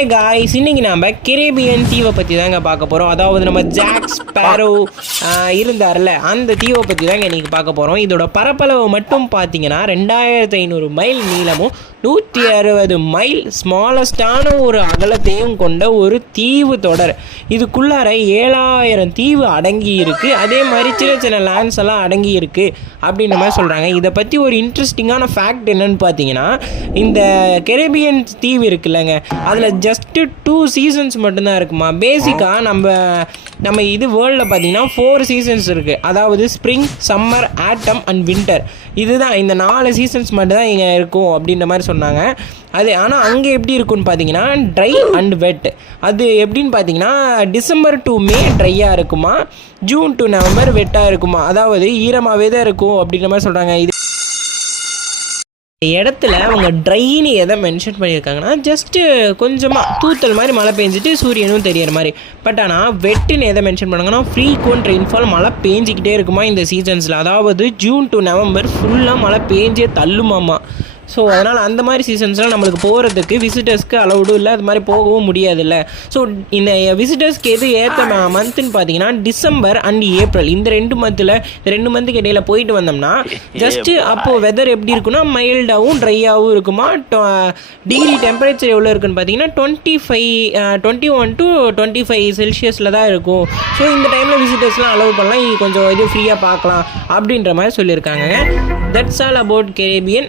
Guys இன்னைக்கு நம்ம Caribbean தீவை பற்றி தாங்க பார்க்க போகிறோம். அதாவது நம்ம ஜாக் ஸ்பேரோ இருந்தார்ல அந்த தீவை பற்றி தாங்க இன்றைக்கி பார்க்க போகிறோம். இதோட பரப்பளவு மட்டும் பார்த்தீங்கன்னா 2500 மைல் நீளமும் 160 மைல் ஸ்மாலஸ்டான ஒரு அகலத்தையும் கொண்ட ஒரு தீவு தொடர். இதுக்குள்ளார 7000 தீவு அடங்கி இருக்குது. அதே மாதிரி சின்ன சின்ன லேண்ட்ஸ் எல்லாம் அடங்கி இருக்குது அப்படின்ற மாதிரி சொல்கிறாங்க. இதை பற்றி ஒரு இன்ட்ரெஸ்டிங்கான ஃபேக்ட் என்னன்னு பார்த்தீங்கன்னா, இந்த கரீபியன் தீவு இருக்குல்லங்க, அதில் ஜஸ்ட்டு 2 சீசன்ஸ் மட்டும்தான் இருக்குமா. பேசிக்காக நம்ம இது வேர்ல்டில் பார்த்தீங்கன்னா 4 சீசன்ஸ் இருக்குது. அதாவது spring, summer, autumn and winter. இதுதான் இந்த 4 சீசன்ஸ் மட்டும்தான் இங்கே இருக்கும் அப்படின்ற மாதிரி சொன்னாங்க. அது ஆனால் அங்கே எப்படி இருக்குன்னு பார்த்தீங்கன்னா ட்ரை அண்ட் வெட். அது எப்படின்னு பார்த்தீங்கன்னா டிசம்பர் டு மே ட்ரையாக இருக்குமா, ஜூன் டு நவம்பர் வெட்டாக இருக்குமா. அதாவது ஈரமாகவே தான் இருக்கும் அப்படின்ற மாதிரி சொல்கிறாங்க. இது இடத்துல அவங்க ட்ரைன்னு எதை மென்ஷன் பண்ணியிருக்காங்கன்னா ஜஸ்ட்டு கொஞ்சமாக தூத்தல் மாதிரி மழை பெஞ்சிட்டு சூரியனும் தெரியற மாதிரி. பட் ஆனால் வெட்டுன்னு எதை மென்ஷன் பண்ணாங்கன்னா ஃப்ரீக்வெண்ட் ரெயின்ஃபால், மழை பேஞ்சிக்கிட்டே இருக்குமா இந்த சீசன்ஸில். அதாவது ஜூன் டு நவம்பர் ஃபுல்லாக மழை பேஞ்சே தள்ளுமாம்மா. ஸோ அதனால் அந்த மாதிரி சீசன்ஸ்லாம் நம்மளுக்கு போகிறதுக்கு விசிட்டர்ஸ்க்கு அலௌடும் இல்லை, அது மாதிரி போகவும் முடியாதுல்ல. ஸோ இந்த விசிட்டர்ஸ்க்கு எது ஏற்ற மந்த்துன்னு பார்த்தீங்கன்னா டிசம்பர் அண்ட் ஏப்ரல். இந்த 2 மந்த்துக்கு இடையில் போயிட்டு வந்தோம்னா ஜஸ்ட்டு அப்போது வெதர் எப்படி இருக்குன்னா மைல்டாகவும் ட்ரையாகவும் இருக்குமா. டிகிரி டெம்பரேச்சர் எவ்வளோ இருக்குன்னு பார்த்தீங்கன்னா 21 to 25 செல்சியஸில் தான் இருக்கும். ஸோ இந்த டைமில் விசிட்டர்ஸ்லாம் அலோவ் பண்ணலாம், கொஞ்சம் இது ஃப்ரீயாக பார்க்கலாம் அப்படின்ற மாதிரி சொல்லியிருக்காங்க. That's all about Caribbean.